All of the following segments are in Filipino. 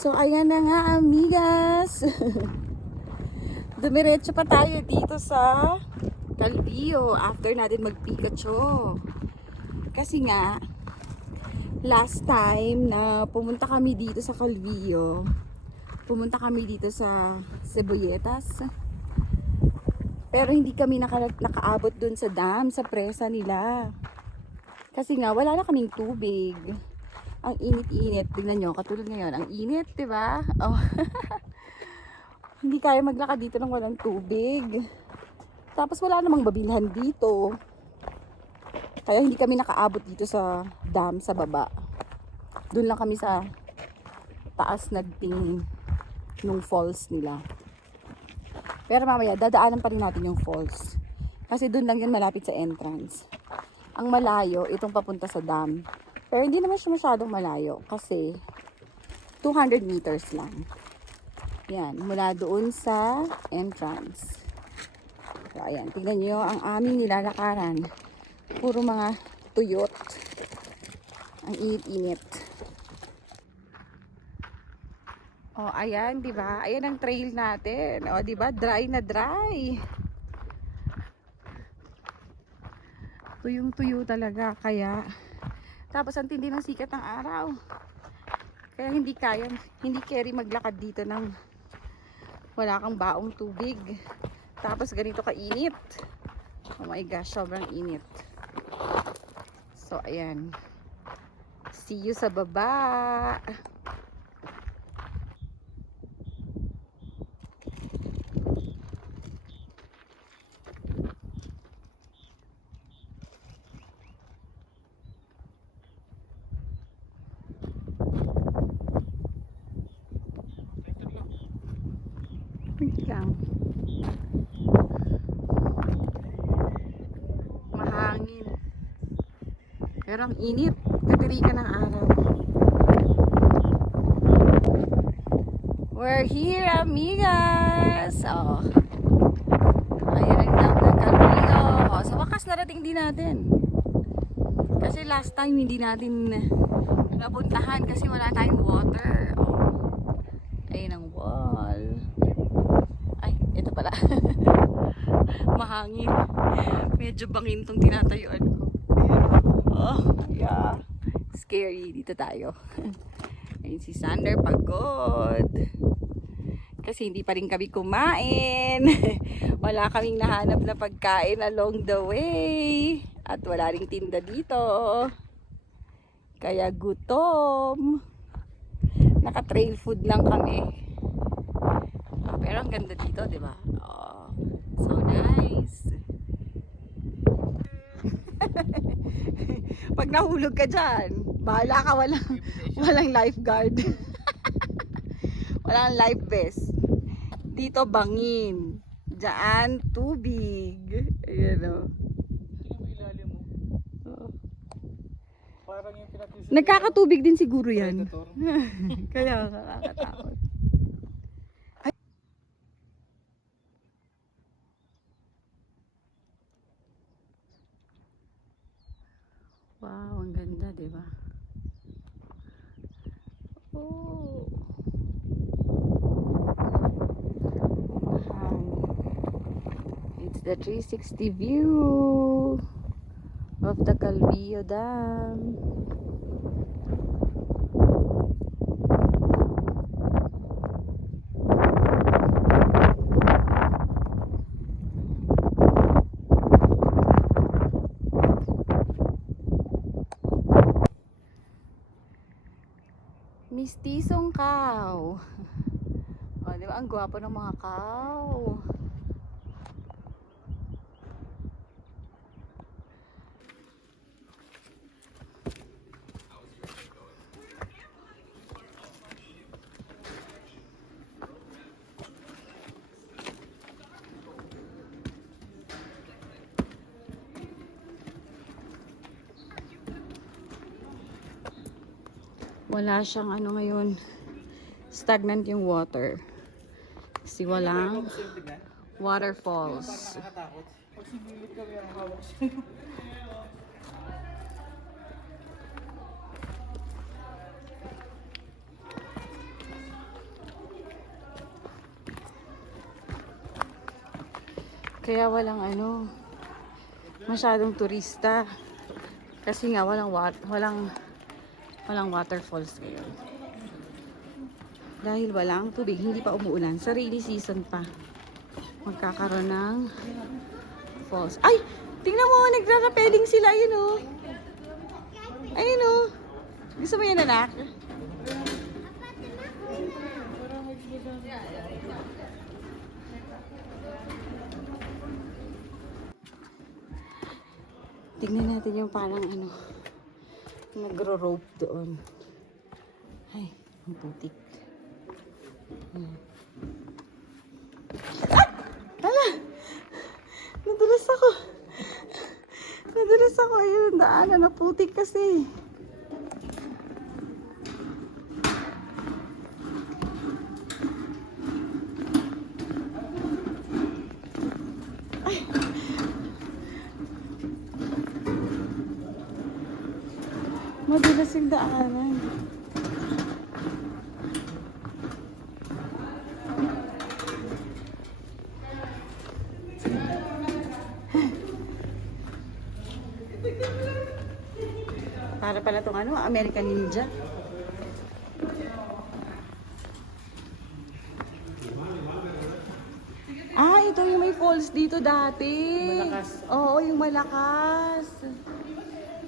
So, ayan na nga, amigas. Dumiretso pa tayo dito sa Calvillo after natin mag-Pikachu. Kasi nga, last time na pumunta kami dito sa Calvillo, pumunta kami dito sa Cebolletas. Pero hindi kami nakaabot dun sa dam, sa presa nila. Kasi nga, wala na kaming tubig. Ang init-init. Tingnan nyo, katulad ngayon. Ang init, diba? Oh. Hindi kaya maglakad dito ng walang tubig. Tapos wala namang babilhan dito. Kaya hindi kami nakaabot dito sa dam, sa baba. Doon lang kami sa taas nagtingin nung falls nila. Pero mamaya, dadaanan pa rin natin yung falls. Kasi doon lang yun malapit sa entrance. Ang malayo, itong papunta sa dam. Pero hindi naman siya masyadong malayo kasi 200 meters lang. Yan, mula doon sa entrance. So, ayan, tignan nyo ang aming nilalakaran. Puro mga tuyot. Ang init-init. Oh, ayan, di ba? Ayan ang trail natin. Oh, di ba? Dry na dry. Tuyong-tuyo talaga, kaya tapos ang tindi ng sikat ng araw. Kaya hindi carry maglakad dito ng wala kang baong tubig. Tapos ganito kainit. Oh my gosh, sobrang init. So ayan. See you sa baba. Lang. Mahangin. Pero ang init. Katirikan ng araw. We're here, amigas! Oh. Ayan ang dam ng Calvillo. Oh, sa wakas narating din natin. Kasi last time hindi natin napuntahan kasi wala tayong water. Oh. Ayun ang wall. Ay, ito pala. Mahangin. Medyo bangin tong tinatayuan ko. Oh, yeah. Scary. Dito tayo. Ayun si Sander pagod. Kasi hindi pa rin kami kumain. Wala kaming nahanap na pagkain along the way. At wala ring tinda dito. Kaya gutom. Naka-trail food lang kami. Pero ang ganda dito, di ba? Oh, so nice. Pag nahulog ka dyan, bahala ka, walang lifeguard. Walang life vest. Dito bangin. Diyan tubig. Ayan o. Nagkakatubig din siguro yan. Kaya nakakatakot. Wow, ang ganda, di ba? Oh. It's the 360 view of the Calvillo Dam. Mistisong cow. Oh, di ba? Ang gwapo ng mga cow. Wala siyang ano ngayon, stagnant yung water kasi walang waterfalls. Kaya walang masyadong turista. Kasi nga walang waterfalls ngayon. Dahil walang tubig, hindi pa umuulan. Sa rainy season pa. Magkakaroon ng falls. Ay! Tingnan mo, nagra-rappelling sila. Ayun o. Ayun o. Gusto mo yan, anak? Tingnan natin yung parang nagro-rope doon. Ay, ang putik. Ah! Hala! Nadulas ako. Nadulas ako. Ayun, daanan. Naputik kasi. Madulas yung daanan. Para pala itong American Ninja. Ah, ito yung may falls dito dati. Malakas. Oo, yung malakas.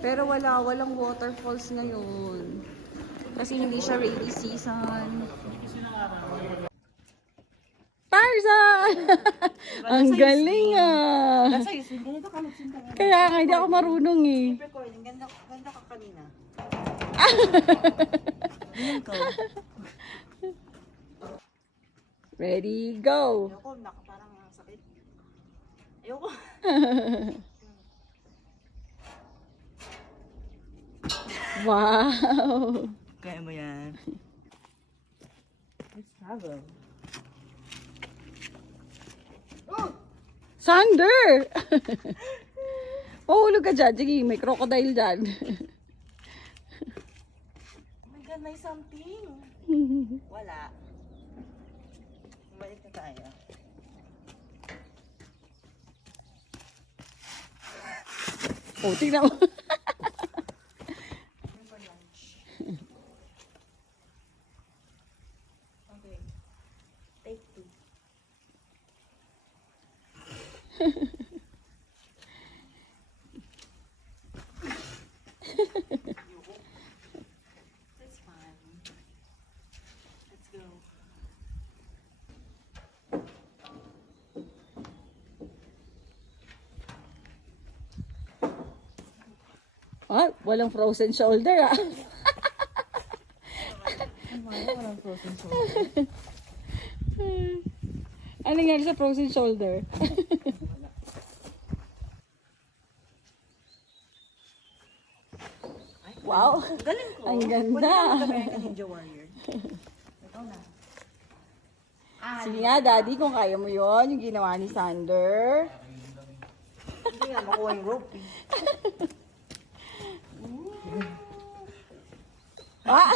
Pero walang waterfalls ngayon. Kasi hindi siya rainy season. Tarzan! Ang galing ah! Kaya nga, hindi ako marunong eh. Ganda ka kanina. Ready, go! Ayoko, parang sakit. Ayoko. Wow! Kaya mo yan. Let's travel. Sander! Mahulog ka dyan. Sige, may crocodile dyan. Oh my God, may something. Wala. Balik na tayo. Oh, tingnan mo. Okay. Take 2. That's fine. Let's go. Ah, walang frozen shoulder ah. Walang frozen shoulder. Ano nangyari sa frozen shoulder? Wow! Galing ko. Ang ganda. Pwede ka mag-American Ninja Warrior. Ito na. Sige nga, Daddy, kung kaya mo yon yung ginawa ni Sander. Hindi nga makuha yung rope. Ah!